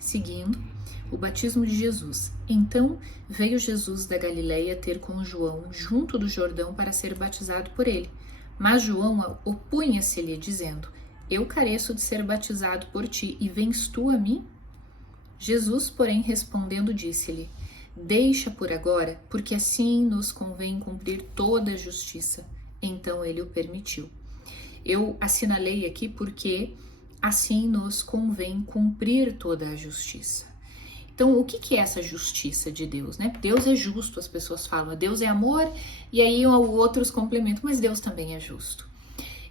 Seguindo, o batismo de Jesus. Então veio Jesus da Galileia ter com João junto do Jordão para ser batizado por ele. Mas João opunha-se-lhe, dizendo: Eu careço de ser batizado por ti, e vens tu a mim? Jesus, porém, respondendo, disse-lhe: Deixa por agora, porque assim nos convém cumprir toda a justiça. Então ele o permitiu. Eu assinalei aqui porque assim nos convém cumprir toda a justiça. Então, o que é essa justiça de Deus, né? Deus é justo, as pessoas falam, Deus é amor, e aí outros complementam, mas Deus também é justo.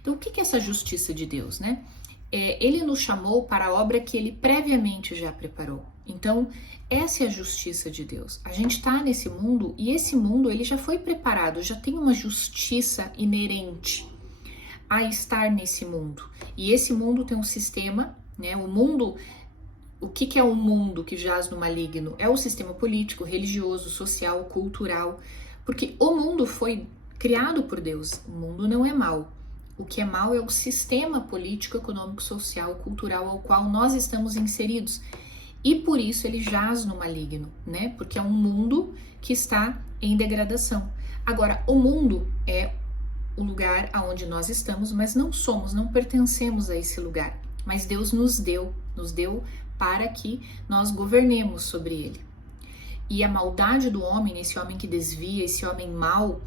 Então, o que é essa justiça de Deus, né? Ele nos chamou para a obra que ele previamente já preparou. Então, essa é a justiça de Deus. A gente está nesse mundo e esse mundo ele já foi preparado, já tem uma justiça inerente a estar nesse mundo. E esse mundo tem um sistema, né? O mundo, o que é o mundo que jaz no maligno? É o sistema político, religioso, social, cultural, porque o mundo foi criado por Deus. O mundo não é mau. O que é mau é o sistema político, econômico, social, cultural ao qual nós estamos inseridos. E por isso ele jaz no maligno, né? Porque é um mundo que está em degradação. Agora, o mundo é o lugar aonde nós estamos, mas não pertencemos a esse lugar. Mas Deus nos deu para que nós governemos sobre ele. E a maldade do homem, esse homem que desvia, esse homem mau,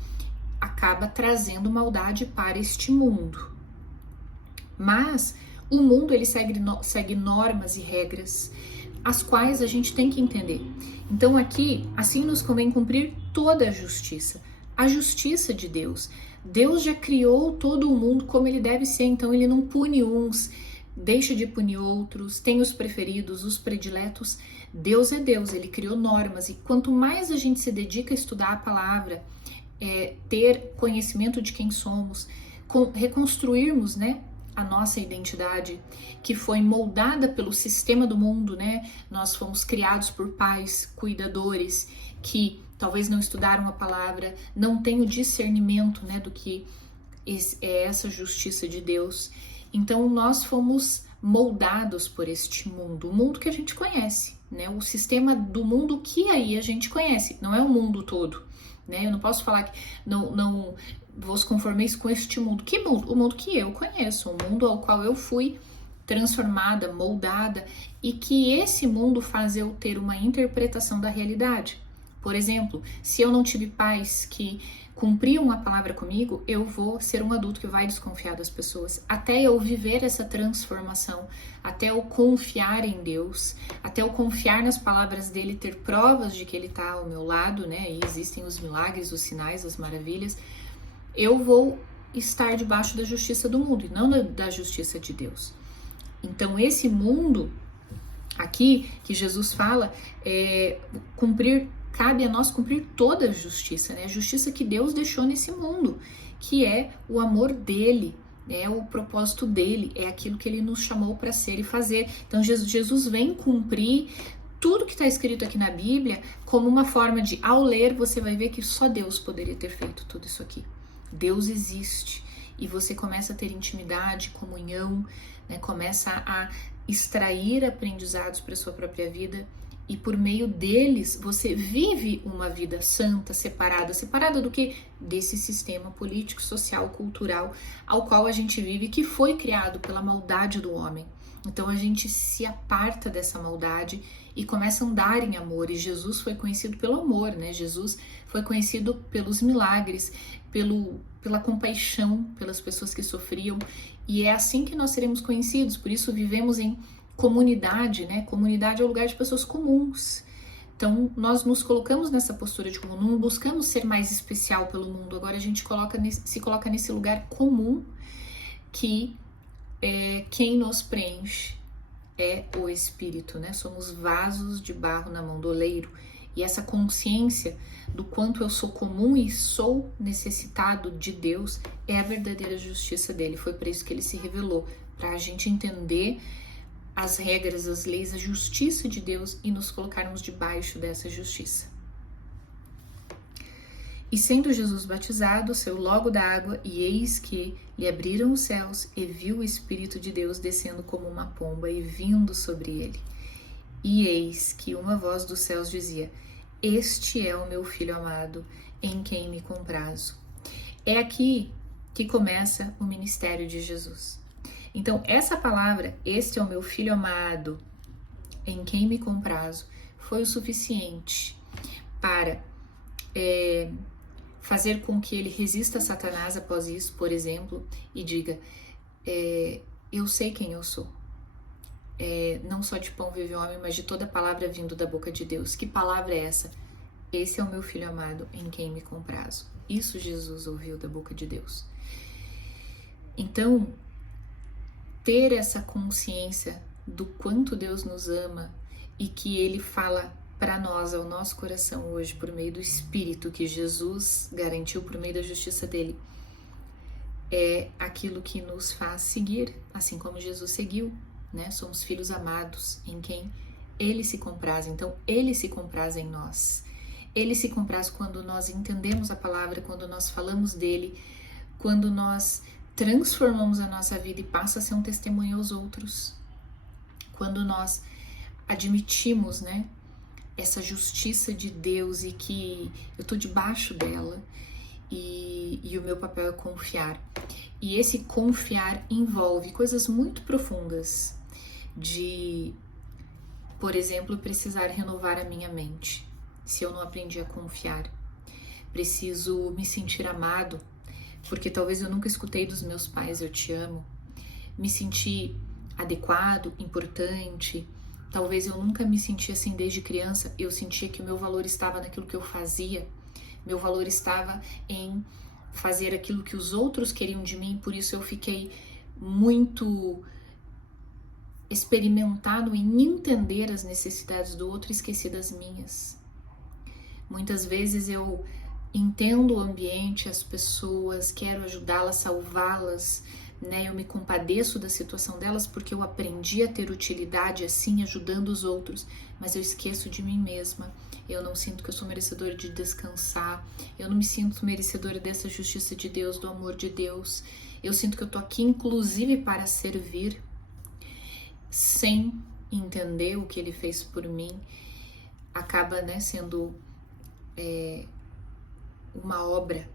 acaba trazendo maldade para este mundo. Mas o mundo ele segue normas e regras, as quais a gente tem que entender. Então aqui, assim nos convém cumprir toda a justiça de Deus. Deus já criou todo o mundo como ele deve ser, então ele não pune uns, deixa de punir outros, tem os preferidos, os prediletos. Deus é Deus, ele criou normas, e quanto mais a gente se dedica a estudar a palavra, ter conhecimento de quem somos, reconstruirmos, né, a nossa identidade, que foi moldada pelo sistema do mundo, né? Nós fomos criados por pais, cuidadores, que talvez não estudaram a palavra, não têm o discernimento, né, do que é essa justiça de Deus. Então nós fomos moldados por este mundo, o mundo que a gente conhece, né? O sistema do mundo que aí a gente conhece, não é o mundo todo, né? Eu não posso falar que não vos conformeis com este mundo. Que mundo? O mundo que eu conheço, o mundo ao qual eu fui transformada, moldada, e que esse mundo faz eu ter uma interpretação da realidade. Por exemplo, se eu não tive pais que cumpriam a palavra comigo, eu vou ser um adulto que vai desconfiar das pessoas. Até eu viver essa transformação, até eu confiar em Deus, até eu confiar nas palavras dele, ter provas de que ele está ao meu lado, né? E existem os milagres, os sinais, as maravilhas. Eu vou estar debaixo da justiça do mundo e não da justiça de Deus. Então esse mundo aqui que Jesus fala, cabe a nós cumprir toda a justiça, né? A justiça que Deus deixou nesse mundo, que é o amor dele, é o propósito dele, é aquilo que ele nos chamou para ser e fazer. Então Jesus vem cumprir tudo que está escrito aqui na Bíblia como uma forma de, ao ler, você vai ver que só Deus poderia ter feito tudo isso aqui. Deus existe e você começa a ter intimidade, comunhão, né? Começa a extrair aprendizados para sua própria vida. E por meio deles, você vive uma vida santa, separada do que? Desse sistema político, social, cultural, ao qual a gente vive, que foi criado pela maldade do homem. Então a gente se aparta dessa maldade e começa a andar em amor. E Jesus foi conhecido pelo amor, né? Jesus foi conhecido pelos milagres, pela compaixão pelas pessoas que sofriam. E é assim que nós seremos conhecidos. Por isso vivemos em comunidade, né? Comunidade é o lugar de pessoas comuns. Então, nós nos colocamos nessa postura de comum, não buscamos ser mais especial pelo mundo. Agora a gente se coloca nesse lugar comum que quem nos preenche é o Espírito, né? Somos vasos de barro na mão do oleiro. E essa consciência do quanto eu sou comum e sou necessitado de Deus é a verdadeira justiça dele. Foi para isso que ele se revelou, para a gente entender as regras, as leis, a justiça de Deus e nos colocarmos debaixo dessa justiça. E sendo Jesus batizado, saiu logo da água, e eis que lhe abriram os céus, e viu o Espírito de Deus descendo como uma pomba e vindo sobre ele. E eis que uma voz dos céus dizia: Este é o meu filho amado, em quem me comprazo. É aqui que começa o ministério de Jesus. Então, essa palavra, este é o meu filho amado, em quem me comprazo, foi o suficiente para fazer com que ele resista a Satanás após isso, por exemplo, e diga: eu sei quem eu sou. Não só de pão vive o homem, mas de toda palavra vindo da boca de Deus. Que palavra é essa? Esse é o meu filho amado, em quem me comprazo. Isso Jesus ouviu da boca de Deus. Então, ter essa consciência do quanto Deus nos ama e que Ele fala para nós, ao nosso coração hoje, por meio do Espírito que Jesus garantiu por meio da justiça dele, é aquilo que nos faz seguir, assim como Jesus seguiu, né? Somos filhos amados em quem Ele se compraz. Então, Ele se compraz em nós. Ele se compraz quando nós entendemos a palavra, quando nós falamos dele, quando nós transformamos a nossa vida e passa a ser um testemunho aos outros. Quando nós admitimos, né, essa justiça de Deus e que eu estou debaixo dela e o meu papel é confiar. E esse confiar envolve coisas muito profundas de, por exemplo, precisar renovar a minha mente. Se eu não aprendi a confiar, preciso me sentir amado, porque talvez eu nunca escutei dos meus pais eu te amo, me sentir adequado, importante. Talvez eu nunca me senti assim desde criança, eu sentia que o meu valor estava naquilo que eu fazia, meu valor estava em fazer aquilo que os outros queriam de mim, por isso eu fiquei muito experimentado em entender as necessidades do outro e esqueci das minhas. Muitas vezes eu entendo o ambiente, as pessoas, quero ajudá-las, salvá-las, né? Eu me compadeço da situação delas porque eu aprendi a ter utilidade assim, ajudando os outros, mas eu esqueço de mim mesma. Eu não sinto que eu sou merecedora de descansar, eu não me sinto merecedora dessa justiça de Deus, do amor de Deus. Eu sinto que eu tô aqui inclusive para servir, sem entender o que Ele fez por mim. Acaba, né, sendo uma obra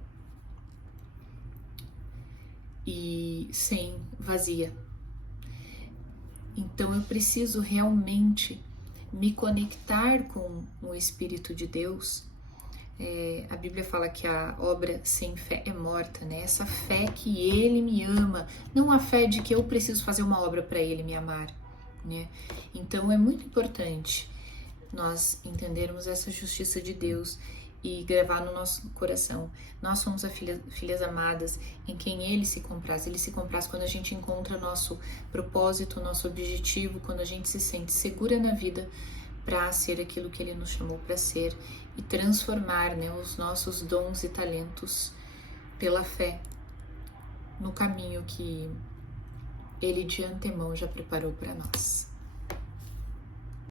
e sem vazia. Então eu preciso realmente me conectar com o Espírito de Deus. A Bíblia fala que a obra sem fé é morta, né? Essa fé que Ele me ama, não a fé de que eu preciso fazer uma obra para Ele me amar, né? Então é muito importante nós entendermos essa justiça de Deus e gravar no nosso coração. Nós somos as filhas amadas em quem Ele se compraz. Ele se compraz quando a gente encontra nosso propósito, nosso objetivo, quando a gente se sente segura na vida para ser aquilo que Ele nos chamou para ser e transformar, né, os nossos dons e talentos pela fé no caminho que Ele de antemão já preparou para nós.